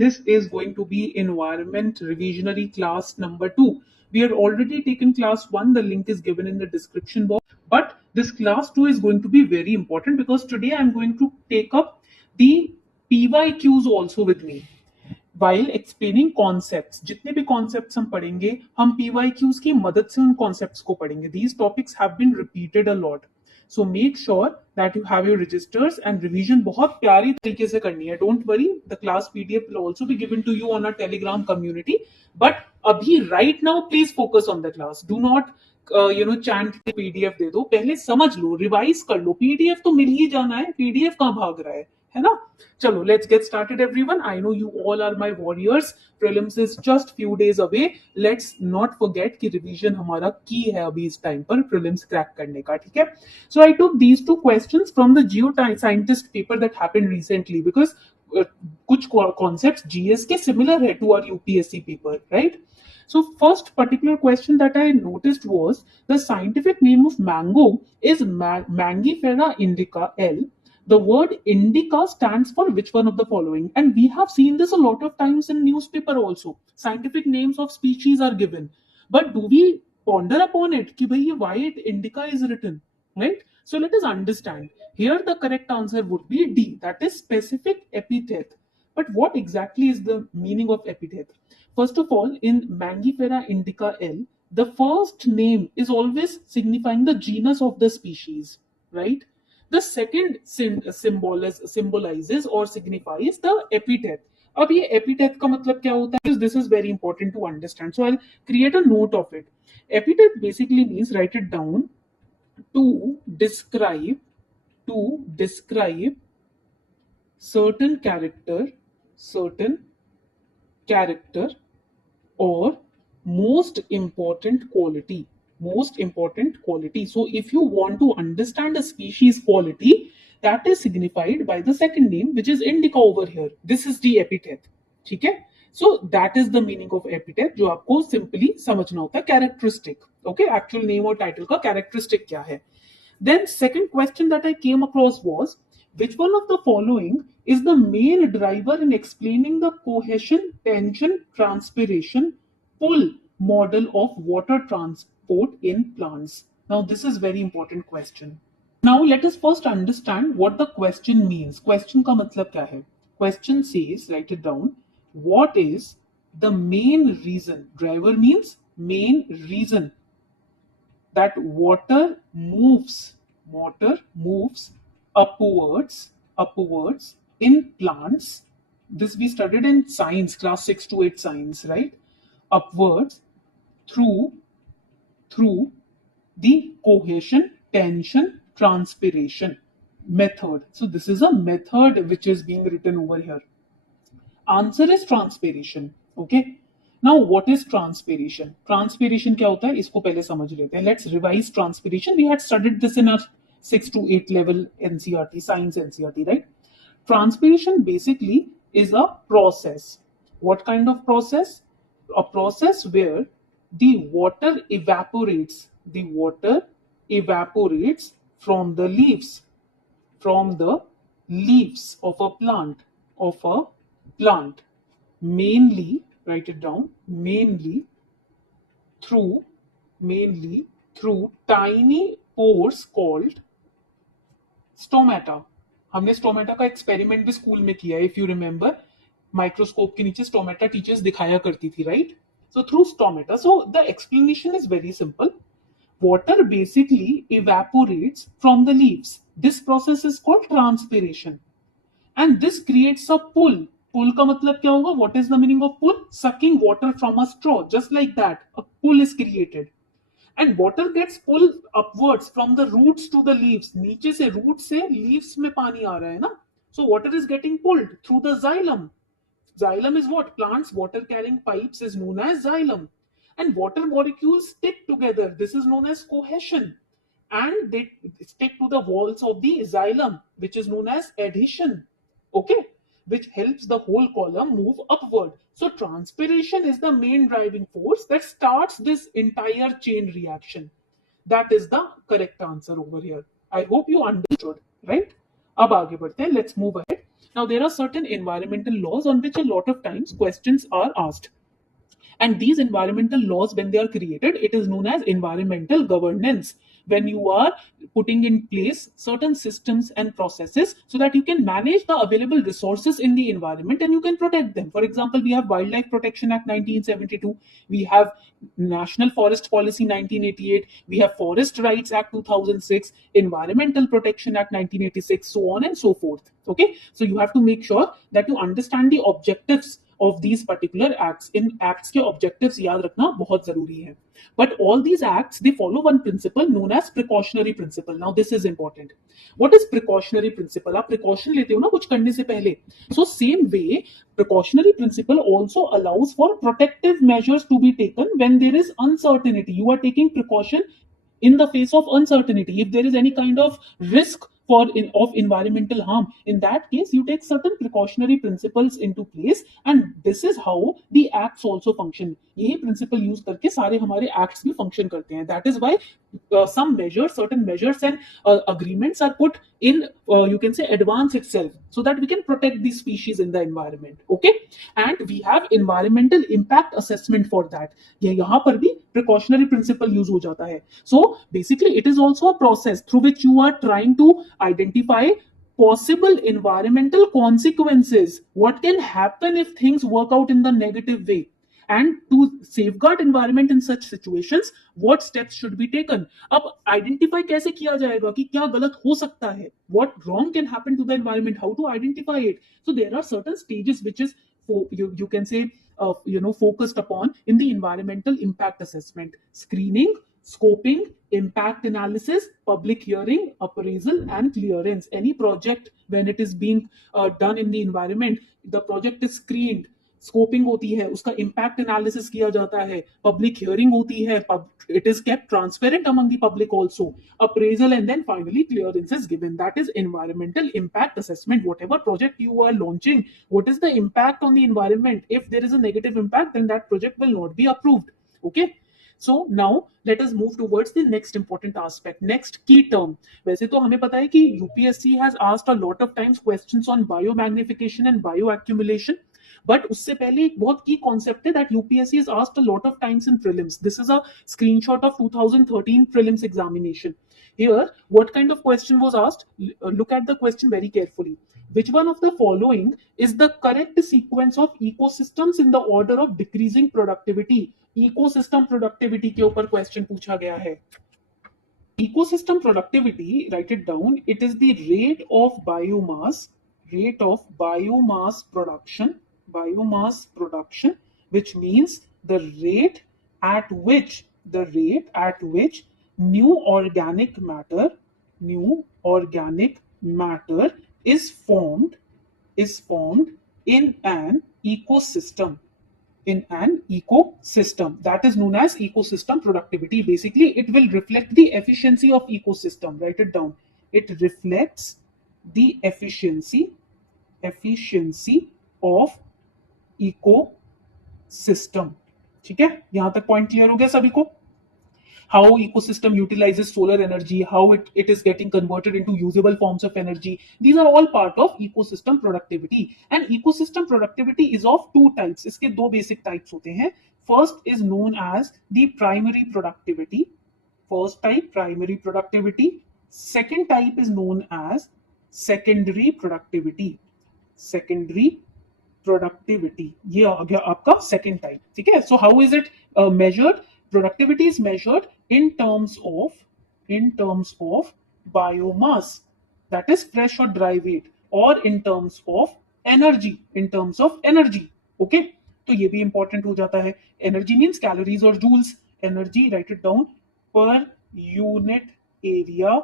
This is going to be Environment Revisionary class number 2. We had already taken class 1. The link is given in the description box. But this class 2 is going to be very important because today I'm going to take up the PYQs also with me. While explaining concepts, जितने भी concepts हम पढ़ेंगे हम PYQs की मदद से उन concepts को पढ़ेंगे. These topics have been repeated a lot. So make sure that you have your registers and revision बहुत प्यारी तरीके से करनी है. Don't worry, the class PDF will also be given to you on our Telegram community. But अभी right now please focus on the class. Do not chant PDF दे दो. पहले समझ लो, रिवाइज कर लो. PDF तो मिल ही जाना है. PDF कहाँ भाग रहा है ना? चलो, let's get started everyone. I know you all are my warriors. Prelims is just few days away. Let's not forget कि revision हमारा key है अभी इस time पर prelims crack करने का, ठीक है? So I took these two questions from the geoscientist paper that happened recently because कुछ concepts GS के similar है to our UPSC paper, right? So first particular question that I noticed was the scientific name of mango is Mangifera indica L. The word indica stands for which one of the following? And we have seen this a lot of times in newspaper also. Scientific names of species are given. But do we ponder upon it? Ki bhai, why indica is written? Right? So let us understand. Here the correct answer would be D. That is specific epithet. But what exactly is the meaning of epithet? First of all, in Mangifera indica L, the first name is always signifying the genus of the species. Right? The second symbolizes or signifies the epithet. अब ये epithet का मतलब क्या होता है? This is very important to understand. So I'll create a note of it. Epithet basically means, write it down, to describe certain character or most important quality. So if you want to understand a species quality, that is signified by the second name, which is indica over here. This is the epithet. ठीक है? So that is the meaning of epithet, जो आपको simply समझना होता है. Characteristic. Okay? Actual name और title का characteristic क्या है? Then second question that I came across was, which one of the following is the main driver in explaining the cohesion, tension, transpiration, pull model of water transport in plants? Now this is very important question. Now let us first understand what the question means. Question का मतलब क्या है? Question says, write it down, what is the main reason? Driver means main reason that water moves upwards in plants. This we studied in science, class 6 to 8 science, right? Upwards through the cohesion, tension, transpiration method. So this is a method which is being written over here. Answer is transpiration. Okay. Now what is transpiration? Transpiration क्या होता है? इसको पहले समझ लेते हैं. Let's revise transpiration. We had studied this in our 6 to 8 level NCERT, science NCERT, right? Transpiration basically is a process. What kind of process? A process where the water evaporates from the leaves of a plant, mainly, write it down, mainly through tiny pores called stomata. हमने stomata का experiment भी school में किया है, if you remember. Microscope के नीचे stomata teachers दिखाया करती थी, right? So through stomata. So the explanation is very simple. Water basically evaporates from the leaves. This process is called transpiration. And this creates a pull. Pull का मतलब क्या होगा? What is the meaning of pull? Sucking water from a straw. Just like that, a pull is created. And water gets pulled upwards from the roots to the leaves. नीचे से root से leaves में पानी आ रहा है ना? So water is getting pulled through the xylem. Xylem is what? Plants' water carrying pipes is known as xylem. And water molecules stick together. This is known as cohesion. And they stick to the walls of the xylem, which is known as adhesion. Okay? Which helps the whole column move upward. So transpiration is the main driving force that starts this entire chain reaction. That is the correct answer over here. I hope you understood, right? अब आगे बढ़ते हैं. Let's move ahead. Now there are certain environmental laws on which a lot of times questions are asked, and these environmental laws, when they are created, it is known as environmental governance. When you are putting in place certain systems and processes so that you can manage the available resources in the environment and you can protect them. For example, we have Wildlife Protection Act 1972, we have National Forest Policy 1988, we have Forest Rights Act 2006, Environmental Protection Act 1986, so on and so forth. Okay, so you have to make sure that you understand the objectives of these particular acts. In acts के objectives याद रखना बहुत जरूरी है. But all these acts, they follow one principle known as precautionary principle. Now this is important. What is precautionary principle? आप precaution लेते हो ना कुछ करने से पहले. So same way, precautionary principle also allows for protective measures to be taken when there is uncertainty. You are taking precaution in the face of uncertainty. If there is any kind of risk of environmental harm, in that case you take certain precautionary principles into place, and this is how the acts also function. यही principle use करके सारे हमारे acts भी function करते हैं. That is why some measures, certain measures and agreements are put in, you can say, advance itself, so that we can protect the species in the environment. Okay, and we have environmental impact assessment for that. ये यहाँ पर भी precautionary principle use हो जाता है. So basically it is also a process through which you are trying to identify possible environmental consequences. What can happen if things work out in the negative way? And to safeguard environment in such situations, what steps should be taken? अब identify कैसे किया जाएगा कि क्या गलत हो सकता है? What wrong can happen to the environment? How to identify it? So there are certain stages which is you can say focused upon in the environmental impact assessment: screening, scoping, impact analysis, public hearing, appraisal, and clearance. Any project, when it is being done in the environment, the project is screened, scoping होती है, उसका impact analysis किया जाता है, public hearing होती है, it is kept transparent among the public also, appraisal, and then finally clearance is given. That is environmental impact assessment. Whatever project you are launching, what is the impact on the environment? If there is a negative impact, then that project will not be approved. Okay, so now let us move towards the next important aspect, next key term. वैसे तो हमें पता है कि UPSC has asked a lot of times questions on biomagnification and bioaccumulation, but उससे पहले एक बहुत की कॉन्सेप्ट है that UPSC has asked a lot of times in prelims. This is a screenshot of 2013 prelims examination. Here, what kind of question was asked? Look at the question very carefully. Which one of the following is the correct sequence of ecosystems in the order of decreasing productivity? Ecosystem productivity के ऊपर question पूछा गया है. Ecosystem productivity, write it down. It is the rate of biomass production, which means the rate at which new organic matter is formed in an ecosystem. That is known as ecosystem productivity. Basically, it will reflect the efficiency of ecosystem. Write it down. It reflects the efficiency of ecosystem. ठीक है, यहां तक point clear हो गया सभी को? How ecosystem utilizes solar energy, how it is getting converted into usable forms of energy. These are all part of ecosystem productivity. And ecosystem productivity is of two types. इसके दो basic types होते हैं. First is known as the primary productivity. First type, primary productivity. Second type is known as secondary productivity. ये आ गया आपका second type. ठीक है, so how is it measured? Productivity is measured in terms of biomass, that is fresh or dry weight, or in terms of energy. Okay, तो ये भी important हो जाता है. एनर्जी मीन्स कैलोरीज और joules. Energy, write it down, per unit area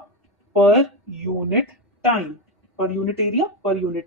per unit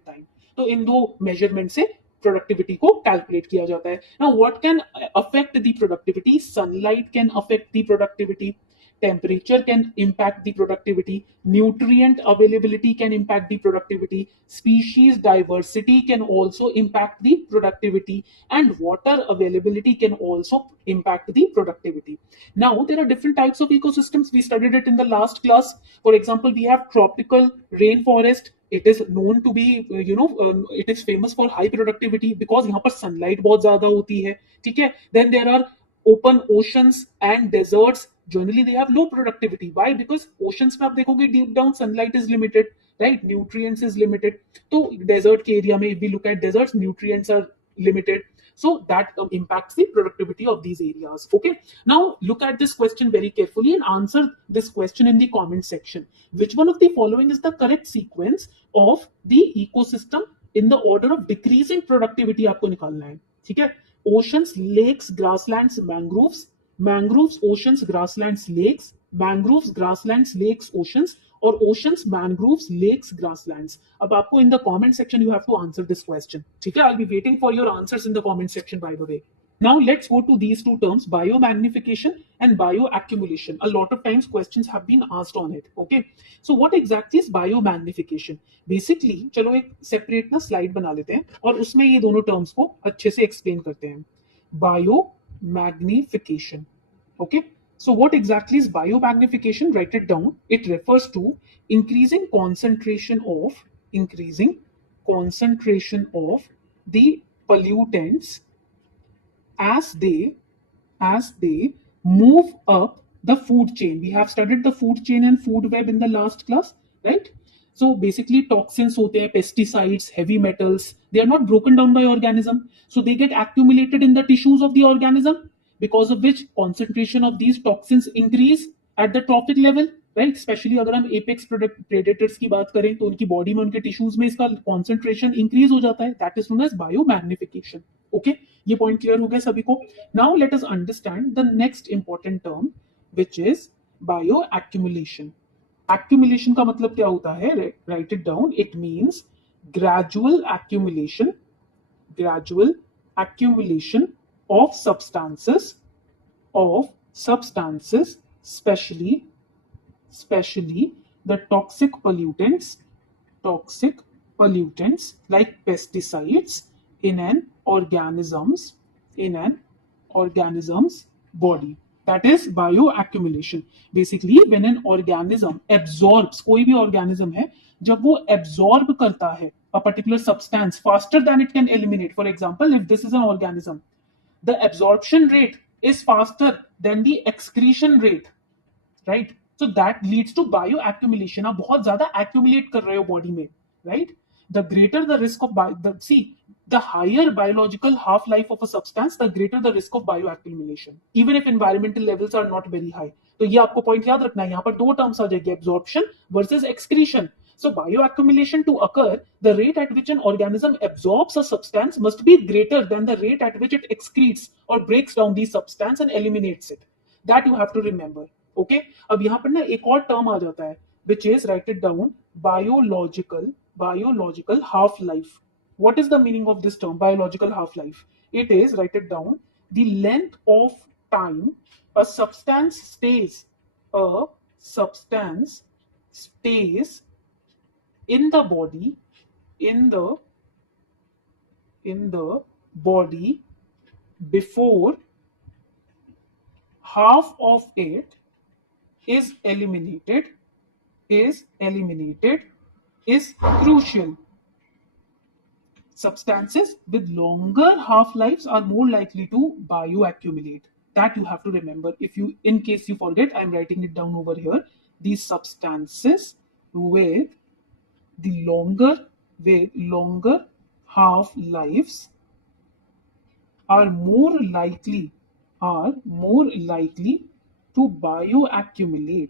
time. तो इन दो मेजरमेंट से प्रोडक्टिविटी को कैलकुलेट किया जाता है. Now what can affect the productivity? Sunlight can affect the productivity, temperature can impact the productivity, nutrient availability can impact the productivity, species diversity can also impact the productivity, and water availability can also impact the productivity. Now, there are different types of ecosystems. We studied it in the last class. For example, we have tropical rainforest. It is known to be, it is famous for high productivity because यहाँ पर sunlight बहुत ज़्यादा होती है, ठीक है. Then there are open oceans and deserts. Generally they have low productivity. Why? Because oceans में आप देखोगे deep down sunlight is limited, right? Nutrients is limited. तो desert के area में if we look at deserts, nutrients are limited. So that impacts the productivity of these areas. Okay. Now look at this question very carefully and answer this question in the comment section. Which one of the following is the correct sequence of the ecosystem in the order of decreasing productivity? आपको निकालना है, ठीक है. Oceans, lakes, grasslands, mangroves, mangroves, oceans, grasslands, lakes, mangroves, grasslands, lakes, oceans, or oceans, mangroves, lakes, grasslands. अब आपको in the comment section you have to answer this question. ठीक है, I'll be waiting for your answers in the comment section, by the way. Now let's go to these two terms, biomagnification and bioaccumulation. A lot of times questions have been asked on it. Okay, so what exactly is biomagnification? Basically, चलो एक separate ना slide बना लेते हैं और उसमें ये दोनों terms को अच्छे से explain करते हैं. Biomagnification. Okay, so what exactly is biomagnification? Write it down. It refers to increasing concentration of the pollutants as they move up the food chain. We have studied the food chain and food web in the last class, right? So basically toxins hote hain, pesticides, heavy metals, they are not broken down by organism, so they get accumulated in the tissues of the organism, because of which concentration of these toxins increase at the trophic level, right. Specially अगर हम apex predators की बात करें तो उनकी body में, उनके tissues में इसका कॉन्सेंट्रेशन इंक्रीज हो जाता है. That is known as biomagnification. Okay, ये पॉइंट क्लियर हो गया सभी को. Now let us understand the next important term which is bioaccumulation. Accumulation का मतलब क्या होता है? Write it down. It means gradual accumulation of substances, especially the toxic pollutants like pesticides in an organism's body. That is bioaccumulation. Basically when an organism absorbs, कोई भी organism है, जब वो absorb करता है a particular substance faster than it can eliminate. For example, if this is an organism, the absorption rate is faster than the excretion rate, right? So that leads to bioaccumulation. आप बहुत ज्यादा accumulate कर रहे हो body में, right? The greater the risk of the higher biological half-life of a substance, the greater the risk of bioaccumulation, even if environmental levels are not very high. तो ये आपको पॉइंट याद रखना है. यहाँ पर दो टर्म्स आ जाएंगे, absorption versus excretion. So bioaccumulation to occur, the rate at which an organism absorbs a substance must be greater than the rate at which it excretes or breaks down the substance and eliminates it. That you have to remember. Okay, अब यहाँ पर ना एक और term आ जाता है, which is, write it down, biological half-life. What is the meaning of this term, biological half-life? It is, write it down, the length of time a substance stays in the body before half of it is eliminated is crucial. Substances with longer half-lives are more likely to bioaccumulate. That you have to remember. In case you forget, I'm writing it down over here. These substances with longer half-lives are more likely to bioaccumulate.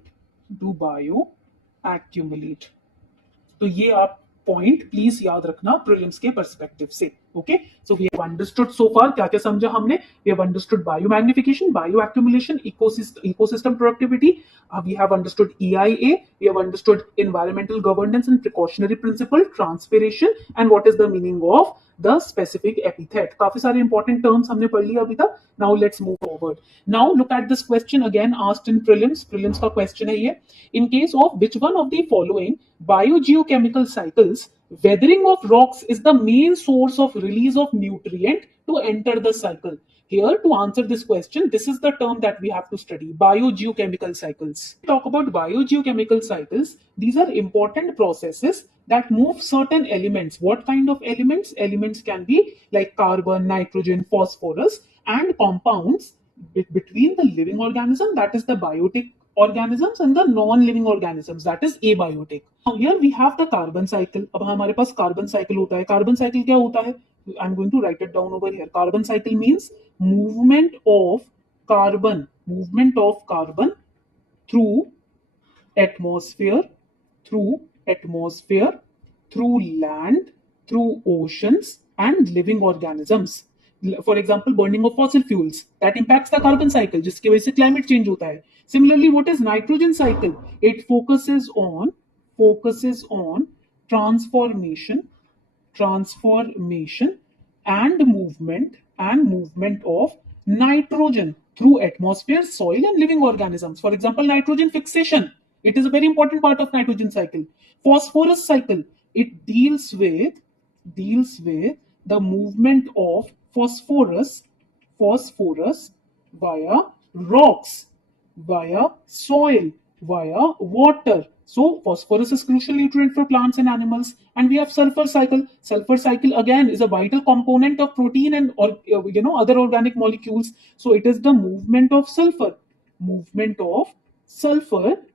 तो ये आप point please याद रखना prelims के perspective से. Okay, so we have understood so far क्या क्या समझा हमने. We have understood biomagnification, bioaccumulation, ecosystem productivity. We have understood EIA. We have understood environmental governance and precautionary principle, transpiration, and what is the meaning of the specific epithet. काफी सारे important terms हमने पढ़ लिया अभी तक. Now let's move forward. Now look at this question again asked in prelims. Prelims का question है ये. In case of which one of the following biogeochemical cycles, weathering of rocks is the main source of release of nutrient to enter the cycle. Here, to answer this question, this is the term that we have to study: biogeochemical cycles. Talk about biogeochemical cycles. These are important processes that move certain elements. What kind of elements? Elements can be like carbon, nitrogen, phosphorus, and compounds between the living organism, that is the biotic organisms, and the non-living organisms, that is abiotic. Now here we have the carbon cycle. अब हमारे पास carbon cycle होता है. Carbon cycle क्या होता है? I'm going to write it down over here. Carbon cycle means movement of carbon through atmosphere, through atmosphere, through land, through oceans, and living organisms. For example, burning of fossil fuels that impacts the carbon cycle, जिसकी वजह से climate change होता है. Similarly, what is nitrogen cycle? It focuses on transformation, transformation and movement of nitrogen through atmosphere, soil, and living organisms. For example, nitrogen fixation. It is a very important part of nitrogen cycle. Phosphorus cycle. It deals with the movement of phosphorus via rocks, via soil, via water. So phosphorus is crucial nutrient for plants and animals. And we have sulfur cycle. Sulfur cycle again is a vital component of protein and other organic molecules. So it is the movement of sulfur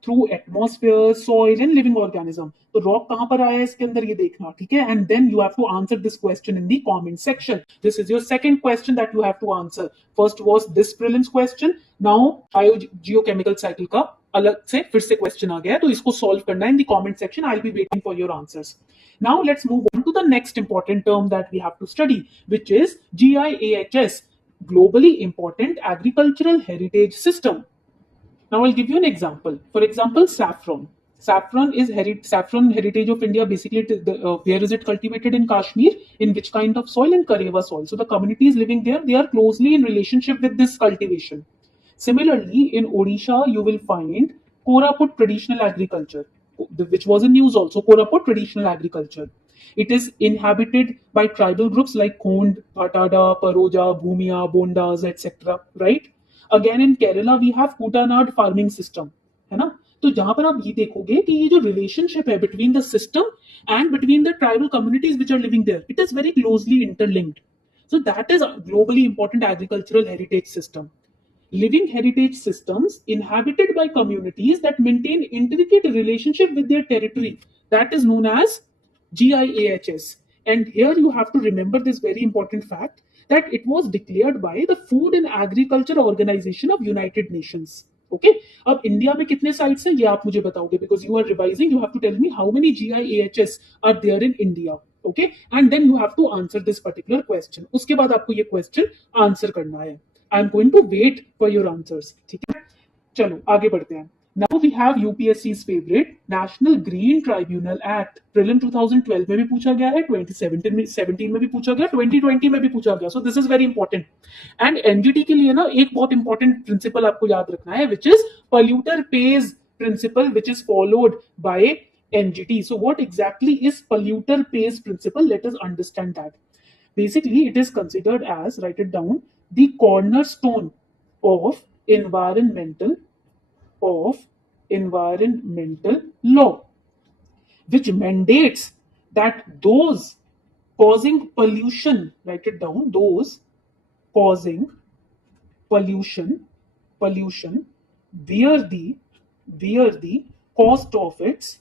through atmosphere, soil, and living organism. तो rock कहां पर आया है इसके अंदर ये देखना, ठीक है. And then you have to answer this question in the comment section. This is your second question that you have to answer. First was this prelims question. Now biogeochemical cycle का अलग से फिर से क्वेश्चन आ गया है, तो इसको solve करना है इन the comment section. I will be waiting for your answers. Now let's move on to the next important term that we have to study, which is GIAHS, Globally Important Agricultural Heritage System. Now I'll give you an example. For example, saffron. Saffron heritage of India. Basically, where is it cultivated? In Kashmir. In which kind of soil? In Karewa soil. So the communities living there, they are closely in relationship with this cultivation. Similarly, in Odisha, you will find Koraput traditional agriculture, which was in news also. Koraput traditional agriculture. It is inhabited by tribal groups like Khond, Patada, Paroja, Bhumia, Bondas, etc. Right? Again in Kerala we have Kutanad farming system, है ना. तो जहां पर आप ये देखोगे कि ये जो रिलेशनशिप है between the system and between the tribal communities which are living there, it is very closely interlinked. So that is a globally important agricultural heritage system. Living heritage systems inhabited by communities that maintain intricate relationship with their territory, that is known as GIAHS. And here you have to remember this very important fact that it was declared by the Food and Agriculture Organization of United Nations. Okay, अब India में कितने sites हैं ये आप मुझे बताओगे, because you are revising. You have to tell me how many GIAHS are there in India. Okay, and then you have to answer this particular question. उसके बाद आपको ये क्वेश्चन आंसर करना है. I am going to wait for your answers. ठीक है, चलो आगे बढ़ते हैं. Now we have UPSC's favorite National Green Tribunal Act. Prelim 2012 में भी पूछा गया है, 2017 में भी पूछा गया, 2020 में भी पूछा गया. So this is very important. And NGT के लिए ना एक बहुत important principle आपको याद रखना है, which is polluter pays principle, which is followed by NGT. So what exactly is polluter pays principle? Let us understand that. Basically, it is considered as, write it down, the cornerstone of environmental law, which mandates that those causing pollution, write it down, those causing pollution bear the cost of its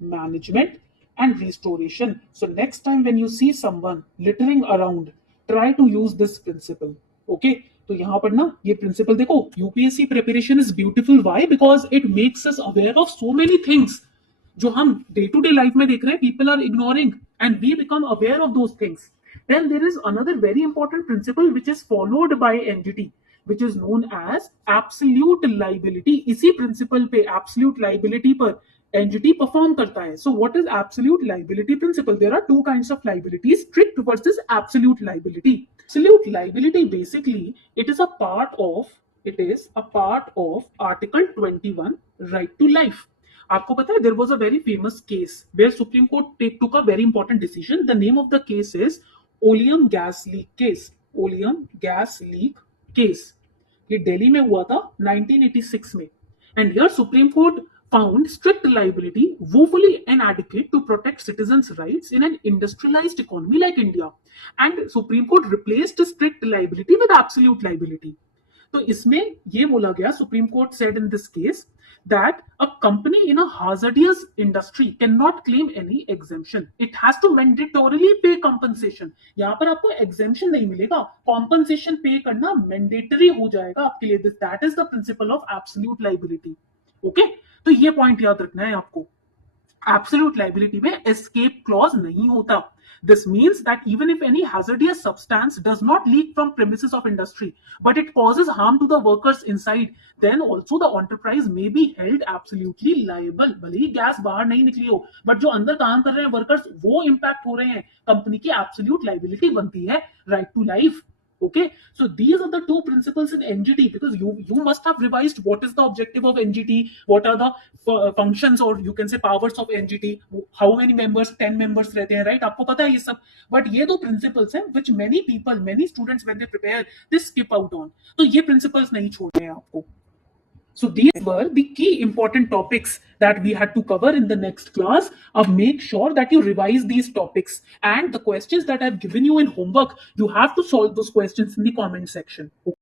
management and restoration. So next time when you see someone littering around, try to use this principle. Okay, तो यहां पर ना ये principal देखो. UPSC preparation is beautiful. Why? Because it makes us aware of so many things. जो हम day to day life में देख रहे हैं, people are ignoring and we become aware of those things. Then there is another very important principle which is followed by NGT, which is known as absolute liability. इसी principle पे absolute liability पर NGT perform करता है. So what is absolute liability principle? There are two kinds of liabilities: strict versus absolute liability. Absolute liability, basically it is a part of Article 21, right to life. आपको पता है, there was a very famous case where Supreme Court took a very important decision. The name of the case is Oleum gas leak case. Oleum gas leak case. ये दिल्ली में हुआ था 1986 में. And here Supreme Court found strict liability woefully inadequate to protect citizens' rights in an industrialized economy like India. And Supreme Court replaced strict liability with absolute liability. तो इसमें ये बोला गया, supreme court said in this case that a company in a hazardous industry cannot claim any exemption. It has to mandatorily pay compensation. यहाँ पर आपको exemption नहीं मिलेगा, compensation pay करना mandatory हो जाएगा आपके लिए. That is the principle of absolute liability. Okay? तो ये पॉइंट याद रखना है आपको. Absolute liability में escape clause नहीं होता. This means that even if any hazardous substance does not leak from premises of industry, but it causes harm to the workers inside, then also the enterprise may be held absolutely liable. भले ही gas बाहर नहीं निकली हो, but जो अंदर काम कर रहे हैं वर्कर्स, वो इम्पैक्ट हो रहे हैं, कंपनी की एब्सोल्यूट लाइबिलिटी बनती है. Right to life. Okay, so these are the two principles in NGT, because you must have revised what is the objective of NGT, what are the functions or you can say powers of NGT, how many members, 10 members रहते हैं, right? आपको पता है ये सब. But ये दो principles हैं which many people, many students when they prepare, they skip out on. तो ये principles नहीं छोड़ने हैं आपको. So these were the key important topics that we had to cover in the next class. Make sure that you revise these topics, and the questions that I've given you in homework, you have to solve those questions in the comment section.